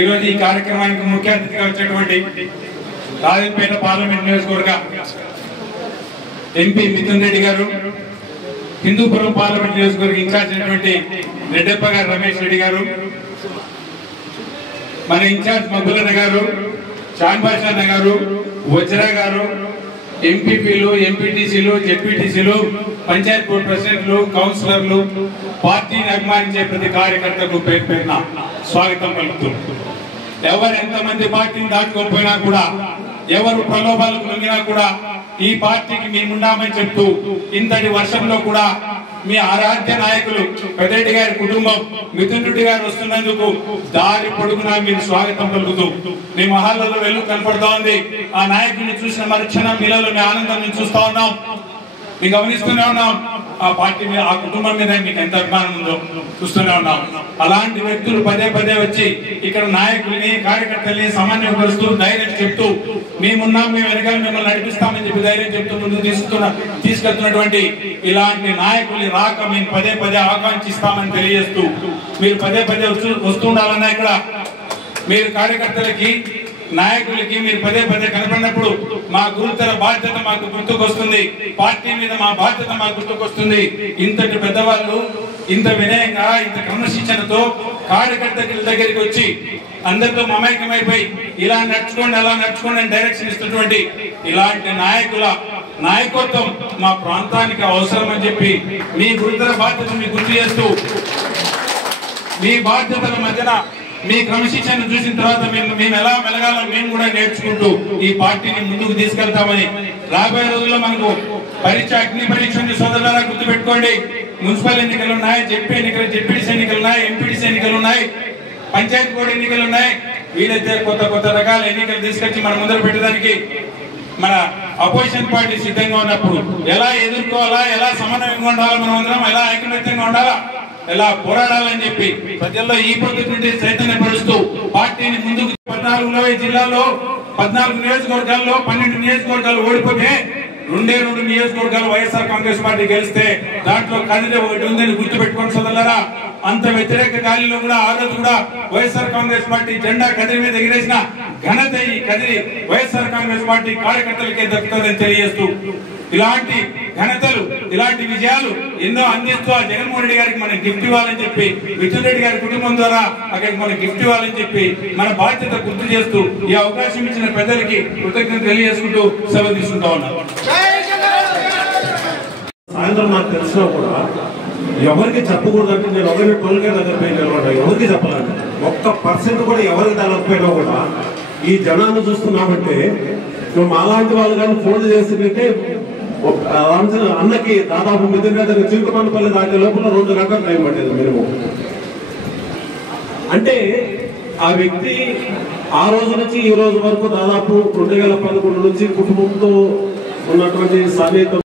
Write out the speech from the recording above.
ఈరోజు ఈ కార్యక్రమానికి ముఖ్య అతిథిగా వచ్చేటువంటి రాజంపేట పార్లమెంట్ నియోజకవర్గ ఎంపీ మిథున్ రెడ్డి గారు, హిందూపురం పార్లమెంట్ నియోజకవర్గ ఇన్ఛార్జ్ అయినటువంటి రెడ్డప్ప గారు రమేష్ రెడ్డి గారు, మన ఇన్ఛార్జ్ మబ్బులన్న గారు, చాన్బాషన్న గారు, వజ్రా గారు, ఎంపీపీలు, ఎంపీటీసీలు, జెడ్పీటీసీలు, పంచాయత్ బోర్డు ప్రెసిడెంట్లు, కౌన్సిలర్లు, పార్టీని అభిమానించే ప్రతి కార్యకర్తకు పేరు పేరున స్వాగతం పలుకుతూ, ఎవరు ఎంతమంది పార్టీని దాటుకోకపోయినా కూడా, ఎవరు ప్రలోభాలకు లొంగినా కూడా ఈ పార్టీకి మేమున్నామని చెప్తూ ఇంతటి వర్షంలో కూడా మీ ఆరాధ్య నాయకులు పెద్దరెడ్డి గారి కుటుంబం మిథున్ రెడ్డి గారు వస్తున్నందుకు దారి పొడుగునా మీరు స్వాగతం పలుకుతూ మీ మహాల్లో వెలుగు కనపడుతూ ఉంది. ఆ నాయకుడిని చూసిన మరుక్షణం మీలో మీ ఆనందం చూస్తా ఉన్నాం, మేము గమనిస్తూనే ఉన్నాం. ఆ పార్టీ మీద, ఆ కుటుంబం మీద మీకు ఎంత అభిమానం ఉందో చూస్తూనే ఉన్నాం. అలాంటి వ్యక్తులు పదే పదే వచ్చి ఇక్కడ నాయకుల్ని, కార్యకర్తల్ని సమన్వయపరుస్తూ ధైర్యం చెప్తూ మేమున్నాం, మేము వెనకాల మిమ్మల్ని నడిపిస్తామని చెప్పి ధైర్యం చెప్తూ ముందుకు తీసుకెళ్తున్నటువంటి ఇలాంటి నాయకుల్ని రాక మేము పదే పదే ఆకాంక్షిస్తామని తెలియజేస్తూ మీరు పదే పదే వస్తూ ఉండాలన్నా ఇక్కడ మీరు కార్యకర్తలకి, నాయకులకి మీరు పదే పదే కనపడినప్పుడు మా గురుతర బాధ్యత మాకు గుర్తుకొస్తుంది, పార్టీ మీద మా బాధ్యత మాకు గుర్తుకొస్తుంది. ఇంతటి పెద్దవాళ్ళు ఇంత వినయంగా, ఇంత క్రమశిక్షణతో కార్యకర్తల దగ్గరికి వచ్చి అందరితో మమైకమైపోయి ఇలా నడుచుకోండి, అలా నడుచుకోండి అని డైరెక్షన్ ఇస్తున్నటువంటి ఇలాంటి నాయకుల నాయకత్వం మా ప్రాంతానికి అవసరం అని చెప్పి మీ గురుతర బాధ్యత మీకు గుర్తు చేస్తూ, మీ బాధ్యతల మధ్యన మీ క్రమశిక్షణ చూసిన తర్వాత మేము ఎలా మెలగాలో మేము కూడా నేర్చుకుంటూ ఈ పార్టీని ముందుకు తీసుకెళ్తామని, రాబోయే రోజుల్లో మనకు అగ్ని పరీక్ష సోదరులారా గుర్తుపెట్టుకోండి. మున్సిపల్ ఎన్నికలు ఉన్నాయి, జెడ్పీటీసీ ఎన్నికలు ఉన్నాయి, ఎంపీటీసీ ఎన్నికలు ఉన్నాయి, పంచాయతీ బోర్డు ఎన్నికలు ఉన్నాయి. వీలైతే కొత్త రకాల ఎన్నికలు తీసుకొచ్చి మనం ముందర పెట్టడానికి మన అపోజిషన్ పార్టీ సిద్ధంగా ఉన్నప్పుడు ఎలా ఎదుర్కోవాలా, ఎలా సమన్వయంగా ఉండాలా, మనం అందరం ఎలా ఐకమత్యంగా ఉండాలా, ఎలా పోరాడాలని చెప్పి ప్రజల్లో ఈ పద్ధతి నుండి చైతన్యపరుస్తూ పార్టీని ముందుకు 14 జిల్లాల్లో 14 నియోజకవర్గాల్లో 12 నియోజకవర్గాలు ఓడిపోతే 2 నియోజకవర్గాలు వైఎస్ఆర్ కాంగ్రెస్ పార్టీ గెలిస్తే దాంట్లో కదిరి ఒకటి ఉందని గుర్తుపెట్టుకోండి సోదరులారా. అంత వ్యతిరేక గాలిలో కూడా ఆ రోజు కూడా వైఎస్ఆర్ కాంగ్రెస్ పార్టీ జెండా కదిరి మీద ఎగిరేసిన ఘనత ఈ కదిరి వైఎస్ఆర్ కాంగ్రెస్ పార్టీ కార్యకర్తలకే దక్కుతుందని తెలియజేస్తూ ఇలాంటి ఘనతలు, ఇలాంటి విజయాలు ఎన్నో అందిస్తూ ఆ జగన్మోహన్ రెడ్డి గారికి మనం గిఫ్ట్ ఇవ్వాలని చెప్పి, మిథున్ రెడ్డి గారి కుటుంబం ద్వారా అక్కడికి మనం గిఫ్ట్ ఇవ్వాలని చెప్పి మన బాధ్యత గుర్తు చేస్తూ ఈ అవకాశం ఇచ్చిన పెద్దలకి కృతజ్ఞత తెలియజేసుకుంటూ సెలవు తీసుకుంటా ఉన్నాం. సాయంత్రం నాకు తెలిసినా కూడా ఎవరికి చెప్పకూడదంటే నేను ఒకరి టోల్గేట్ దగ్గర పోయి నిలబడ్డా, ఎవరికి చెప్పాలంటే 1% కూడా ఎవరికి తెలకపోయినా కూడా ఈ జనాన్ని చూస్తున్నామంటే నువ్వు మాలాంటి వాళ్ళు కానీ ఫోన్ చేసిందంటే అన్నకి దాదాపు మిథున్ రెడ్డి దగ్గర చిరుకుమన్నపల్లి దాటే లోపల 2 గంటలు టైం పట్టేది మినిమం. అంటే ఆ వ్యక్తి ఆ రోజు నుంచి ఈ రోజు వరకు దాదాపు 2011 నుంచి కుటుంబంతో ఉన్నటువంటి సన్నిహితం